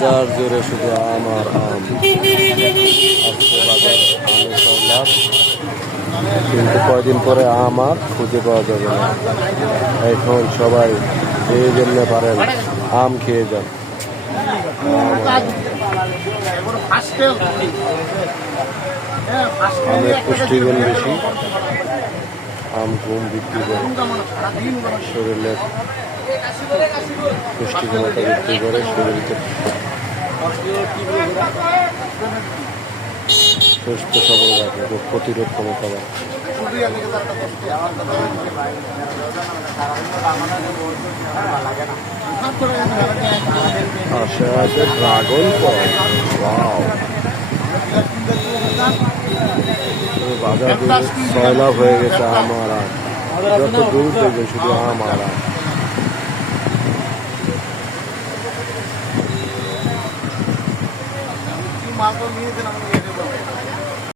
বাজার জুড়ে শুধু আম আর আম। কিন্তু কয়দিন পরে আম আর খুঁজে পাওয়া যাবে না। এখন সবাই এই জন্য পারেন আম খেয়ে যান। আমের পুষ্টিগুণ বেশি আম কম বিক্রি করে। শরীরের পুষ্টিগুণতা বৃদ্ধি করে শরীরকে সুস্থ সবল রাখে রোগ প্রতিরোধ ক্ষমতা বাড়ে আছে ড্রাগন বাজার সয়লাভ হয়ে গেছে আমার আম যত দূর থেকে শুধু আম আর। ಮಾರ್ಗ ಮೀನಿದೆ ನಮಗೆ